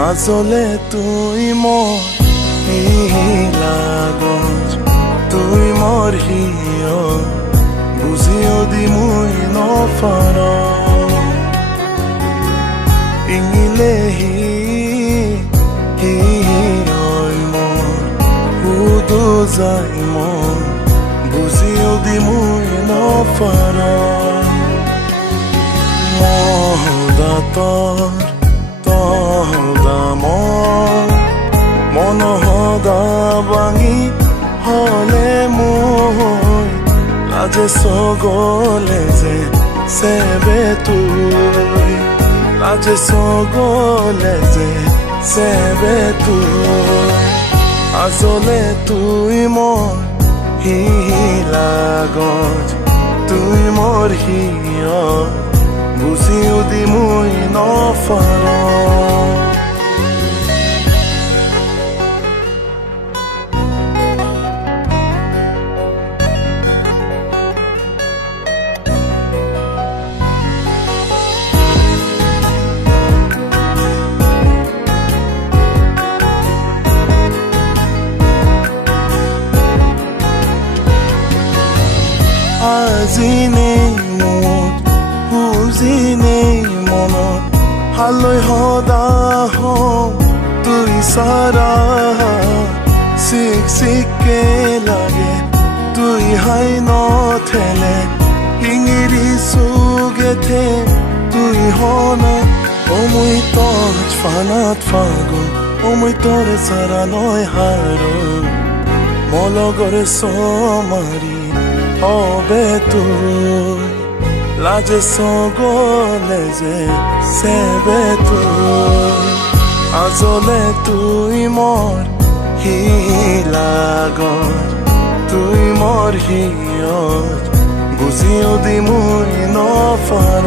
আসলে তুই মোর লাগত তুই মোর হিয় বুঝিও দি মুই নফার ইঙিলে হি মোর হুদু যাই মন বুঝিও দি মুই নফার মহদাতর মন হদা ভাঙি হলে মই লাজে সগলে যে সেবে তুই লাজে সগলে যে সেবে তুই আসলে তুই মোর লাগত তুই মোর হিয় বুঝিও দি মুই নফার আজি নেই মত বুজি নেই মনত হালৈ সদা তুই সারা চিক চিককে লাগে তুই হাই নথেলে ইঙিৰি চুগেথে তুই হনা মুই তোর ফানাত ফাগুন মুই তোর সারা নয় হারো মলগরে সমারি হবে তুই লাজে সগলে যে সেবে তুই আসলে তুই মোর লাগত তুই মোর হিয়ত বুঝিও দি মুই নফার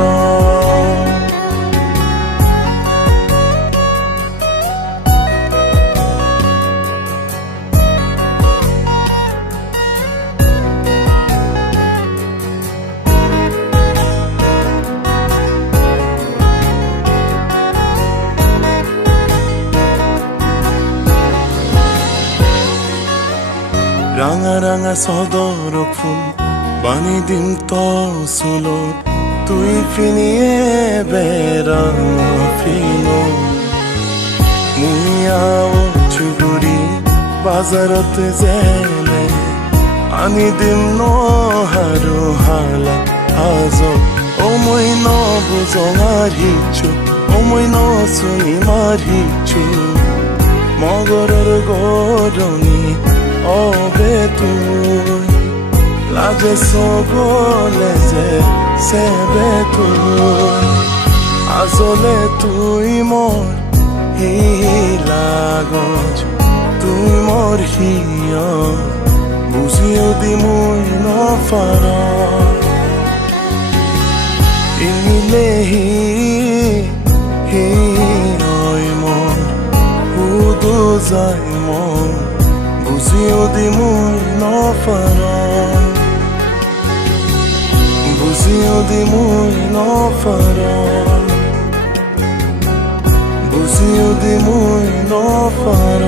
রাঙা রাঙা সদরক ফুল বানি দিম তো চুলত তুই ফিনিয়ে বেড়া ফিনো মুইয়াও চুগুৰি বাজাৰত জেলে আনি দিম নহাৰো হালা আজ মই নবুজো মাৰিছো মই নচুই মাৰিছো মগৰৰ গৰণি হবে তুই লাজে সগলে যে সেবে তুই আসলে তুই মোর লাগত তুই মোর হিয় বুঝিও দি মুই নফার ইঙিলে মোর হুদু যাই মন বুঝিও দি মুই নফার বুঝিও দি মুই নফার বুঝিও দি মুই নফার